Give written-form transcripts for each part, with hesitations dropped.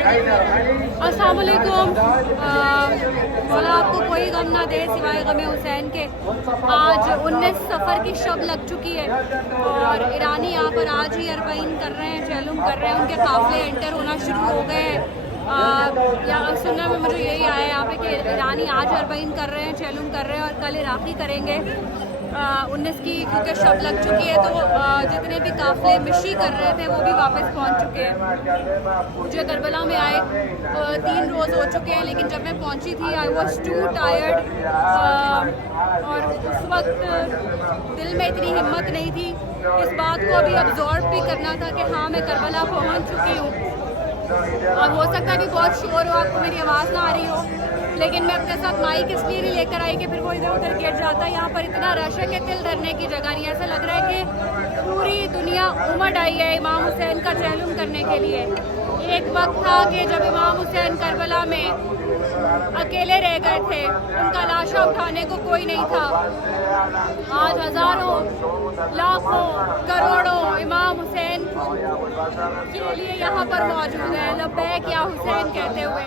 अस्सलाम वालेकुम। मौला आपको कोई गम ना दे सिवाय गम हुसैन के। आज 19 सफ़र की शब लग चुकी है और ईरानी यहाँ पर आज ही अरबईन कर रहे हैं, चैलुम कर रहे हैं। उनके काफ़िले एंटर होना शुरू हो गए हैं। या सुनने में मुझे यही आया यहाँ पे कि ईरानी आज अरबईन कर रहे हैं, चैलुम कर रहे हैं और कल इराक़ी करेंगे 19 की, क्योंकि शब लग चुकी है। तो जितने भी काफ़िले मिशी कर रहे थे वो भी वापस पहुंच चुके हैं। मुझे करबला में आए 3 रोज़ हो चुके हैं, लेकिन जब मैं पहुंची थी आई वॉज टू टायर्ड और उस वक्त दिल में इतनी हिम्मत नहीं थी। इस बात को अभी अब्जॉर्ब भी करना था कि हाँ मैं करबला पहुंच चुकी हूँ। और हो सकता है भी बहुत शोर हो, आपको मेरी आवाज़ ना आ रही हो, लेकिन मैं अपने साथ माइक इसलिए नहीं लेकर आई कि फिर वो इधर उधर गिर जाता। यहाँ पर इतना रश है कि दिल धरने की जगह नहीं। ऐसा लग रहा है कि पूरी दुनिया उमड़ आई है इमाम हुसैन का चैलुम करने के लिए। एक वक्त था कि जब इमाम हुसैन करबला में अकेले रह गए थे, उनका लाशा उठाने को कोई नहीं था। आज हज़ारों, लाखों, करोड़ों इमाम हुसैन के लिए यहाँ पर मौजूद है, लब्बैक या हुसैन कहते हुए।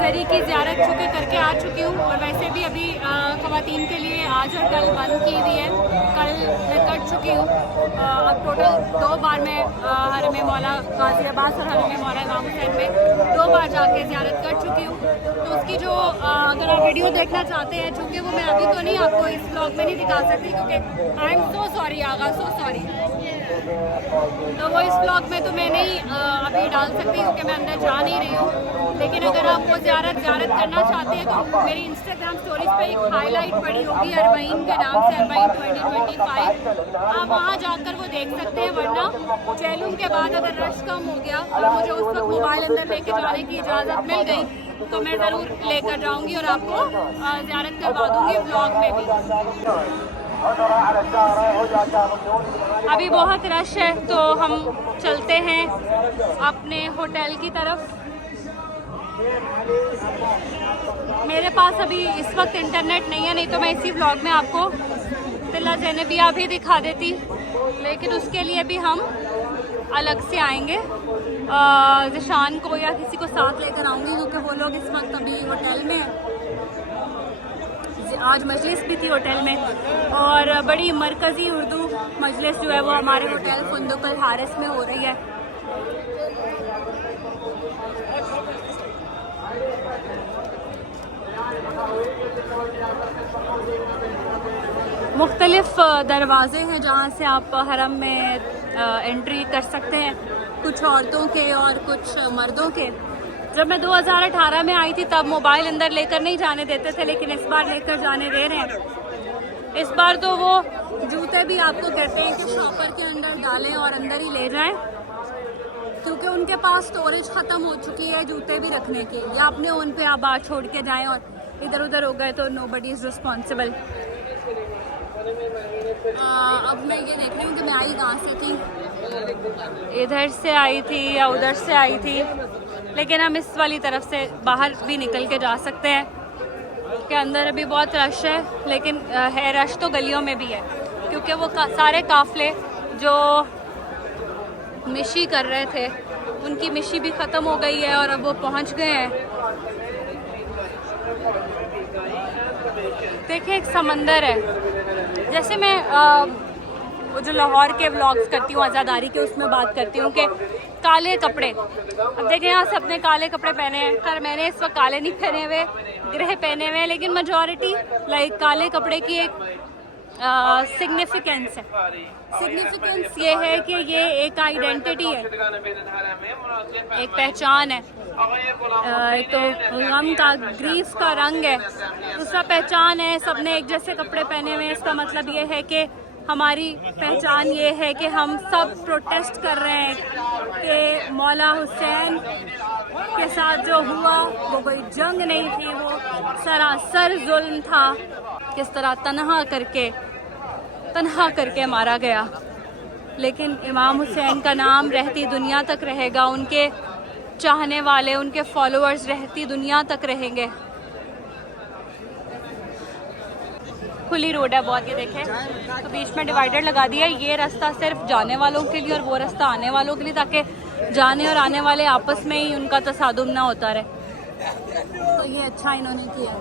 ज़री की ज़ियारत चुके करके आ चुकी हूँ और वैसे भी अभी ख़वातीन के लिए आज और कल बंद की हुई है। कल मैं कर चुकी हूँ। अब टोटल 2 बार मैं हरम मौला गाज़ी अब्बास और हरम मौला इमाम हुसैन में 2 बार जाके ज़ियारत कर चुकी हूँ। तो उसकी जो अगर आप वीडियो देखना चाहते हैं, चूँकि वो मैं अभी तो नहीं आपको इस ब्लॉग में नहीं दिखा सकती क्योंकि I am so sorry Aga, so sorry. तो वो इस ब्लॉग में तो मैं नहीं अभी डाल सकती क्योंकि मैं अंदर जा नहीं रही हूँ। लेकिन अगर आप वो ज़ियारत करना चाहते हैं तो मेरी इंस्टाग्राम स्टोरीज पे एक हाईलाइट पड़ी होगी अरबईन के नाम से, अरबईन 2025। आप वहाँ जाकर वो देख सकते हैं। वरना चैलुम के बाद अगर रश कम हो गया और मुझे उस वक्त मोबाइल अंदर लेके जाने की इजाज़त मिल गई तो मैं ज़रूर लेकर जाऊँगी और आपको ज़ियारत करवा दूँगी व्लॉग में भी। अभी बहुत रश है तो हम चलते हैं अपने होटल की तरफ। मेरे पास अभी इस वक्त इंटरनेट नहीं है, नहीं तो मैं इसी व्लॉग में आपको तिला ज़ैनबिया भी दिखा देती, लेकिन उसके लिए भी हम अलग से आएंगे। ज़िशान को या किसी को साथ लेकर आऊँगी क्योंकि वो लोग इस वक्त अभी होटल में हैं। आज मजलिस भी थी होटल में और बड़ी मरकज़ी उर्दू मजलिस जो है वो हमारे होटल फुंदुकल हारिस में हो रही है। मुख्तलिफ दरवाज़े हैं जहाँ से आप हरम में एंट्री कर सकते हैं, कुछ औरतों के और कुछ मर्दों के। जब मैं 2018 में आई थी तब मोबाइल अंदर लेकर नहीं जाने देते थे, लेकिन इस बार लेकर जाने दे रहे हैं। इस बार तो वो जूते भी आपको कहते हैं कि शॉपर के अंदर डालें और अंदर ही ले जाएं, क्योंकि उनके पास स्टोरेज ख़त्म हो चुकी है जूते भी रखने की। या अपने उन पे आप बात छोड़ के जाएं और इधर उधर हो गए तो नोबडी इज़ रिस्पॉन्सिबल। अब मैं ये देख रही हूँ कि मैं आई कहाँ से थी, इधर से आई थी या उधर से आई थी, लेकिन हम इस वाली तरफ से बाहर भी निकल के जा सकते हैं कि अंदर अभी बहुत रश है, लेकिन है रश तो गलियों में भी है, क्योंकि वो सारे काफले जो मिशी कर रहे थे उनकी मिशी भी ख़त्म हो गई है और अब वो पहुंच गए हैं। देखिए एक समंदर है, जैसे मैं वो जो लाहौर के व्लॉग्स करती हूँ आज़ादारी के, उसमें बात करती हूँ कि काले कपड़े, अब देखें यहाँ से अपने काले कपड़े पहने हैं, खैर मैंने इस वक्त काले नहीं पहने हुए, ग्रे पहने हुए हैं, लेकिन मेजॉरिटी लाइक काले कपड़े की एक सिग्निफिकेंस है। सिग्निफिकेंस ये है कि ये एक आइडेंटिटी है, एक पहचान है। एक तो गम का, ग्रीफ का रंग है, दूसरा पहचान है। सबने एक जैसे कपड़े पहने हुए हैं, इसका मतलब ये है कि हमारी पहचान ये है कि हम सब प्रोटेस्ट कर रहे हैं कि मौला हुसैन के साथ जो हुआ वो कोई जंग नहीं थी, वो सरासर जुल्म था। किस तरह तन्हा करके मारा गया, लेकिन इमाम हुसैन का नाम रहती दुनिया तक रहेगा, उनके चाहने वाले, उनके फॉलोअर्स रहती दुनिया तक रहेंगे। खुली रोड है बहुत, ये देखें, तो बीच में डिवाइडर लगा दिया है। ये रास्ता सिर्फ जाने वालों के लिए और वो रास्ता आने वालों के लिए, ताकि जाने और आने वाले आपस में ही उनका तसादुम ना होता रहे। तो ये अच्छा इन्होंने किया।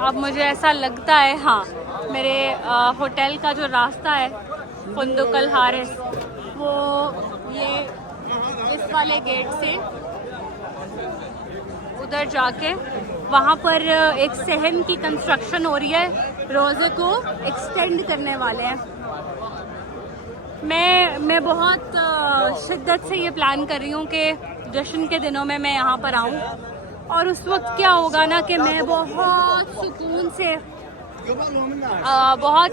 अब मुझे ऐसा लगता है, हाँ, मेरे होटल का जो रास्ता है फुंदुकल हारिस, वो ये इस वाले गेट से उधर जाके वहाँ पर एक सहन की कंस्ट्रक्शन हो रही है, रोज़े को एक्सटेंड करने वाले हैं। मैं बहुत शिद्दत से ये प्लान कर रही हूँ कि जश्न के दिनों में मैं यहाँ पर आऊँ, और उस वक्त क्या होगा ना कि मैं बहुत सुकून से बहुत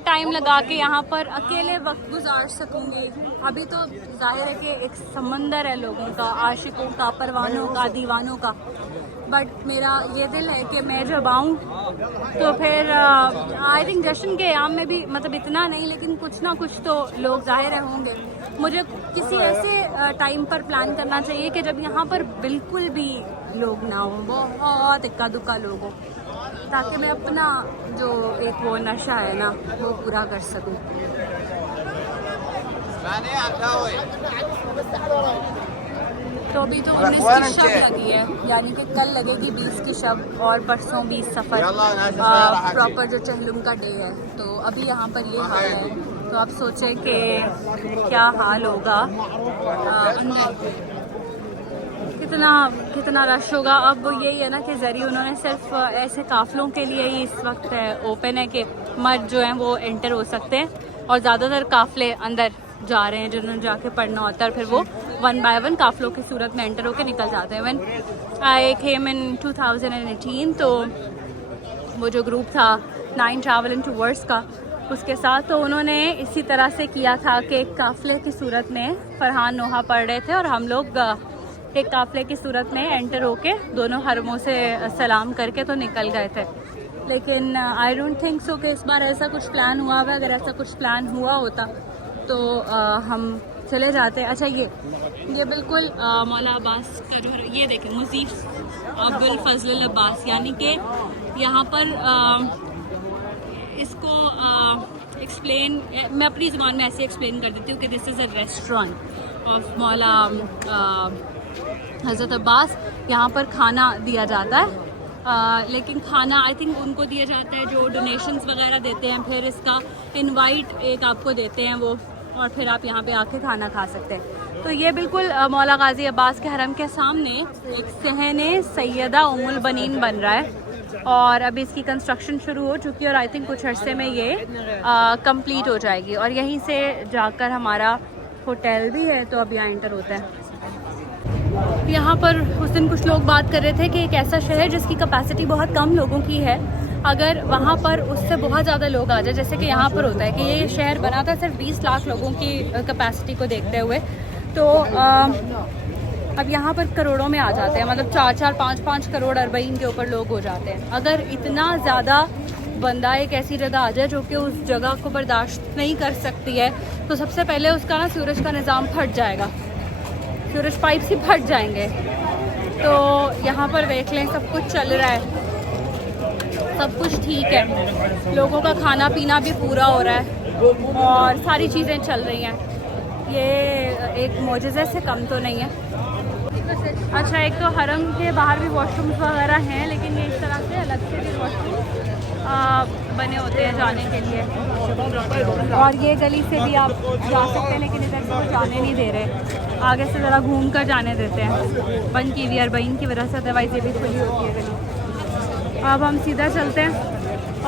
टाइम लगा के यहाँ पर अकेले वक्त गुजार सकूँगी। अभी तो जाहिर है कि एक समंदर है लोगों का, आशिकों का, परवानों का, दीवानों का, बट मेरा ये दिल है कि मैं जब आऊँ तो फिर आई थिंक जश्न के आयाम में भी, मतलब इतना नहीं, लेकिन कुछ ना कुछ तो लोग जाहिर होंगे। मुझे किसी ऐसे टाइम पर प्लान करना चाहिए कि जब यहाँ पर बिल्कुल भी लोग ना हों, बहुत इक्का दुक्का लोग हों, ताकि मैं अपना जो एक वो नशा है ना वो पूरा कर सकूं। तो अभी तो 19 की शब लगी है, यानी कि कल लगेगी 20 की शब और परसों 20 सफ़र, प्रॉपर जो चहलुम का डे है। तो अभी यहाँ पर ये हाल है, तो आप सोचें कि क्या हाल होगा अंदर, कितना रश होगा। अब यही है ना कि ज़रिए उन्होंने सिर्फ ऐसे काफ़िलों के लिए ही इस वक्त ओपन है कि मर्द जो हैं वो एंटर हो सकते हैं, और ज़्यादातर काफ़िले अंदर जा रहे हैं जिन्होंने जाके पढ़ना होता है, और फिर वो 1 बाय 1 काफ़िलों की सूरत में एंटर होकर निकल जाते हैं। व्हेन आई केम इन 2018, तो वो जो ग्रुप था 9 ट्रैवल इन टूवर्ड्स का, उसके साथ तो उन्होंने इसी तरह से किया था कि एक काफ़िले की सूरत में फरहान नोहा पढ़ रहे थे और हम लोग एक काफ़िले की सूरत में एंटर होके दोनों हरमों से सलाम करके तो निकल गए थे। लेकिन आई डोंट थिंक सो कि इस बार ऐसा कुछ प्लान हुआ हुआ। अगर ऐसा कुछ प्लान हुआ होता तो हम चले जाते। अच्छा, ये बिल्कुल मौला अब्बास का जो है, ये देखें, मुजीफ अब्दुल फजल अब्बास, यानी कि यहाँ पर इसको एक्सप्लेन, मैं अपनी ज़ुबान में ऐसे एक्सप्लेन कर देती हूँ कि this is a restaurant of मौला हज़रत अब्बास। यहाँ पर खाना दिया जाता है, लेकिन खाना आई थिंक उनको दिया जाता है जो डोनेशंस वगैरह देते हैं, फिर इसका इनवाइट एक आपको देते हैं वो, और फिर आप यहाँ पे आके खाना खा सकते हैं। तो ये बिल्कुल मौला गाजी अब्बास के हरम के सामने एक सहने सैयदा उम्मुल बनीन बन रहा है, और अभी इसकी कंस्ट्रक्शन शुरू हो चुकी है, और आई थिंक कुछ अर्से में ये कंप्लीट हो जाएगी, और यहीं से जाकर हमारा होटल भी है, तो अब यहाँ एंटर होता है। यहाँ पर उस दिन कुछ लोग बात कर रहे थे कि एक ऐसा शहर जिसकी कैपेसिटी बहुत कम लोगों की है, अगर वहाँ पर उससे बहुत ज़्यादा लोग आ जाए, जैसे कि यहाँ पर होता है कि ये शहर बना था सिर्फ 20 लाख लोगों की कैपेसिटी को देखते हुए, तो अब यहाँ पर करोड़ों में आ जाते हैं, मतलब 4-4, 5-5 करोड़ अरबईन के ऊपर लोग हो जाते हैं। अगर इतना ज़्यादा बंदा एक ऐसी जगह आ जाए जो कि उस जगह को बर्दाश्त नहीं कर सकती है, तो सबसे पहले उसका ना सूरज का निज़ाम फट जाएगा, सूरज पाइप से फट जाएंगे। तो यहाँ पर देख लें सब कुछ चल रहा है, सब कुछ ठीक है, लोगों का खाना पीना भी पूरा हो रहा है और सारी चीज़ें चल रही हैं। ये एक मोजज़े से कम तो नहीं है। अच्छा, एक तो हरम के बाहर भी वॉशरूम्स वगैरह हैं, लेकिन ये इस तरह से अलग से भी वॉशरूम बने होते हैं जाने के लिए। और ये गली से भी आप जा सकते हैं, लेकिन इधर से जाने नहीं दे रहे, आगे से ज़रा घूम कर जाने देते हैं, बंद की हुई अरबईन की वजह से, अदरवाइज़ ये भी खुली होती है गली। अब हम सीधा चलते हैं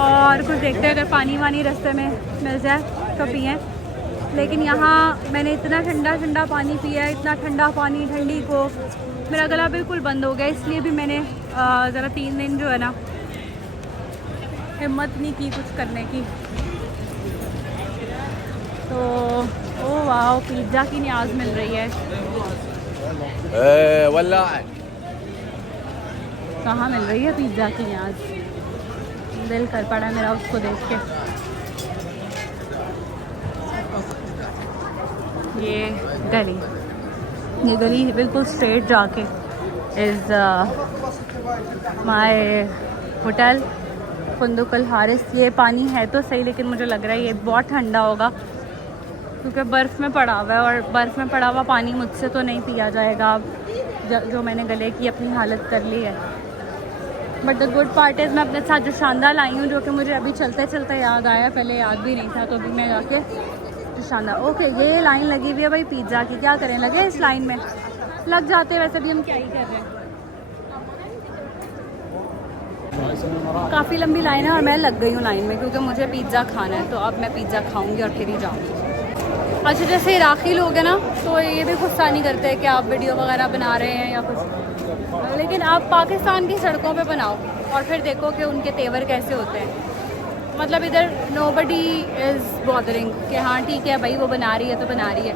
और कुछ देखते हैं, अगर पानी वानी रास्ते में मिल जाए तो पिएँ। लेकिन यहाँ मैंने इतना ठंडा ठंडा पानी पिया है, इतना ठंडा पानी, ठंडी को मेरा गला बिल्कुल बंद हो गया। इसलिए भी मैंने ज़रा 3 दिन जो है ना हिम्मत नहीं की कुछ करने की। तो ओ वाह, पिज़्ज़ा की न्याज मिल रही है। कहाँ मिल रही है पिज़्ज़ा की न्याज? दिल कर पड़ा मेरा उसको देख के। ये गली बिल्कुल स्ट्रेट जाके इज़ माय होटल फंदुक अल हारिस। ये पानी है तो सही, लेकिन मुझे लग रहा है ये बहुत ठंडा होगा क्योंकि बर्फ़ में पड़ा हुआ है, और बर्फ़ में पड़ा हुआ पानी मुझसे तो नहीं पिया जाएगा अब जो मैंने गले की अपनी हालत कर ली है। But the good part is मैं अपने साथ जो शानदार लाई हूँ, जो कि मुझे अभी चलते चलते याद आया, पहले याद भी नहीं था, तो अभी मैं जाके शानदार। ओके, ये लाइन लगी हुई है भाई पिज़्ज़ा की, क्या करें, लगे इस लाइन में, लग जाते, वैसे भी हम क्या ही कर रहे हैं। काफ़ी लंबी लाइन है और मैं लग गई हूँ लाइन में क्योंकि मुझे पिज़्ज़ा खाना है, तो अब मैं पिज़्ज़ा खाऊंगी और फिर ही जाऊँगी। अच्छा, जैसे इराक़ी लोग हैं ना, तो ये भी गुस्सा नहीं करते कि आप वीडियो वगैरह बना रहे हैं या कुछ, लेकिन आप पाकिस्तान की सड़कों पे बनाओ और फिर देखो कि उनके तेवर कैसे होते हैं। मतलब इधर नोबडी इज़ बॉदरिंग कि हाँ ठीक है भाई वो बना रही है तो बना रही है।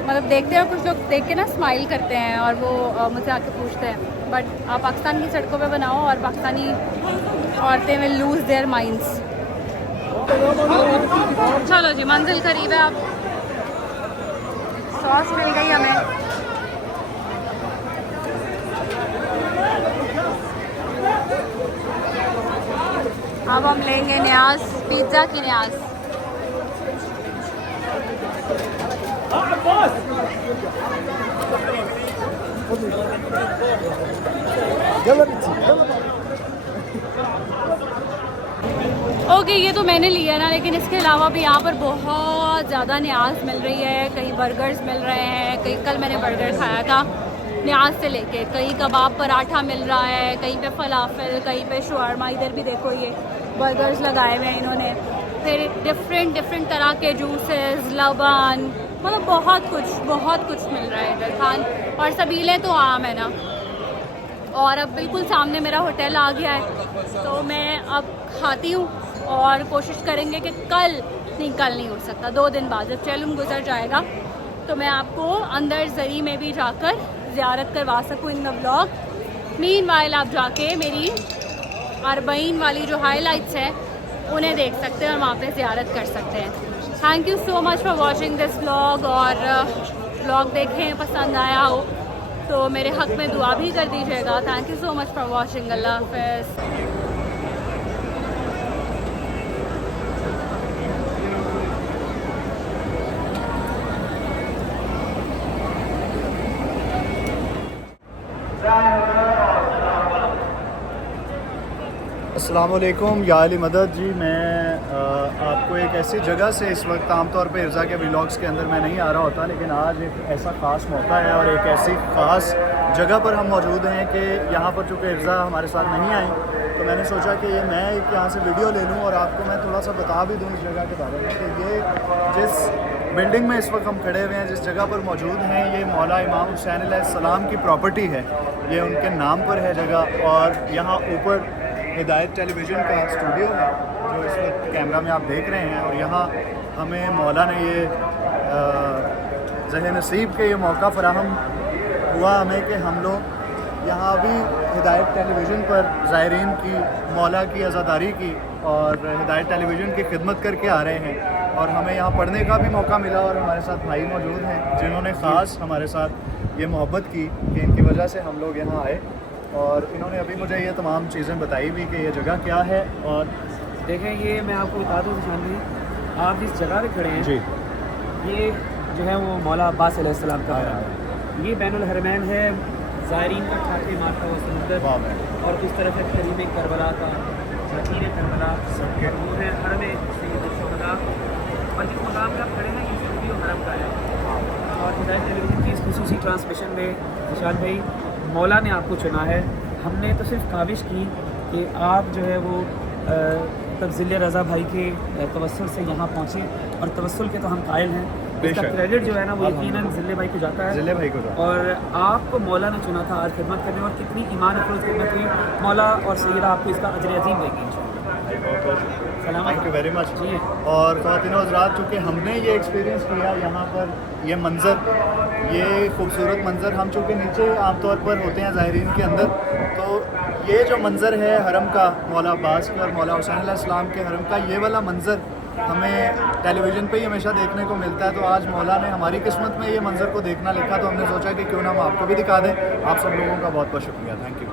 मतलब देखते हैं, कुछ लोग देख के ना स्माइल करते हैं और वो मुझसे आके पूछते हैं, बट आप पाकिस्तान की सड़कों पे बनाओ और पाकिस्तानी औरतें विल लूज़ देयर माइंड्स। चलो जी, मंजिल करीब है, अब सॉस मिल गई हमें। अब हम लेंगे न्याज, पिज़्ज़ा की न्याज। ओके, ये तो मैंने लिया ना, लेकिन इसके अलावा भी यहाँ पर बहुत ज़्यादा न्याज मिल रही है। कहीं बर्गर्स मिल रहे हैं, कहीं, कल मैंने बर्गर खाया था न्याज से लेके, कहीं कबाब पराठा मिल रहा है, कहीं पे फलाफल, कहीं पे शवारमा। इधर भी देखो ये बर्गर्स लगाए हुए हैं इन्होंने, फिर डिफरेंट तरह के जूसेस, लबान, मतलब बहुत कुछ मिल रहा है इधर खान। और सबीलें तो आम है ना। और अब बिल्कुल सामने मेरा होटल आ गया है, तो मैं अब खाती हूँ और कोशिश करेंगे कि कल नहीं हो सकता, 2 दिन बाद जब चैलुम गुजर जाएगा तो मैं आपको अंदर ज़री में भी जाकर ज़ियारत करवा सकूँ इन व्लॉग। मीनवाइल आप जाके मेरी अरबईन वाली जो हाइलाइट्स हैं उन्हें देख सकते हैं और वहाँ पे ज़ियारत कर सकते हैं। Thank you so much for watching this vlog. और व्लॉग देखें, पसंद आया हो तो मेरे हक़ में दुआ भी कर दीजिएगा। Thank you so much for watching. अल्लाह हाफ़िज़। अस्सलामुअलैकुम, या अली मदद जी। मैं आपको एक ऐसी जगह से इस वक्त, आमतौर पे इर्ज़ा के व्लॉग्स के अंदर मैं नहीं आ रहा होता, लेकिन आज एक ऐसा ख़ास मौका है और एक ऐसी ख़ास जगह पर हम मौजूद हैं कि यहाँ पर चूँकि इर्ज़ा हमारे साथ नहीं आई, तो मैंने सोचा कि ये मैं एक यहाँ से वीडियो ले लूँ और आपको मैं थोड़ा सा बता भी दूँ इस जगह के बारे में कि ये जिस बिल्डिंग में इस वक्त हम खड़े हुए हैं, जिस जगह पर मौजूद हैं, ये मौला इमाम हुसैन अलैहिस्सलाम की प्रॉपर्टी है। ये उनके नाम पर है जगह। और यहाँ ऊपर हिदायत टेलीविज़न का स्टूडियो है जो इस वक्त कैमरा में आप देख रहे हैं। और यहाँ हमें मौला ने ये ज़ह नसीब के ये मौका फ़राहम हुआ हमें कि हम लोग यहाँ भी हिदायत टेलीविज़न पर ज़ायरीन की मौला की अज़ादारी की और हिदायत टेलीविज़न की खिदमत करके आ रहे हैं और हमें यहाँ पढ़ने का भी मौका मिला और हमारे साथ भाई मौजूद हैं जिन्होंने ख़ास हमारे साथ ये मोहब्बत की कि इनकी वजह से हम लोग यहाँ आए और इन्होंने अभी मुझे ये तमाम चीज़ें बताई भी कि ये जगह क्या है। और देखें, ये मैं आपको बता दूँ निशान जी, आप जिस जगह पे खड़े हैं जी ये जो है वो मौला अब्बास अलैहिस्सलाम का घर है। ये बैनुल हरमैन है, ज़ायरीन का ठाके मारता हुआ समुंदर वाह है। और उस तरफ है करीम करबला का जकीर करबला सबके वो है हरम सैयद शुहदा और जिस मकाम पे आप खड़े हैं ये स्टूडियो हरम का है। और हिदायत टेलीविज़न की इस खुसूसी ट्रांसमिशन में निशान भाई मौला ने आपको चुना है। हमने तो सिर्फ काविश की कि आप जो है वो तब्ज़िल रज़ा भाई के तवस्सुल से यहाँ पहुँचे और तवस्सुल के तो हम कायल हैं, इसका बेशक। क्रेडिट जो है ना वो यकीनन ज़िले भाई को जाता है। ज़िले भाई को जाता और आपको मौला ने चुना था आज खिदमत करने और कितनी ईमान अफरोज़ खिदमत हुई। मौला और सैयदा आपको इसका अजर अज़ीम देंगे इंशाअल्लाह। सलाम। Thank you very much. जी और ख़वातीन और हज़रात, चूँकि हमने ये एक्सपीरियंस किया यहाँ पर, ये मंज़र, ये खूबसूरत मंज़र, हम चूँकि नीचे आमतौर पर होते हैं ज़ायरीन के अंदर, तो ये जो मंज़र है हरम का, मौला अब्बास का और मौला हुसैन अलैहिस्सलाम के हरम का, ये वाला मंज़र हमें टेलीविज़न पे ही हमेशा देखने को मिलता है। तो आज मौला ने हमारी किस्मत में ये मंज़र को देखना लिखा, तो हमने सोचा कि क्यों ना हम आपको भी दिखा दें। आप सब लोगों का बहुत बहुत शुक्रिया। Thank you.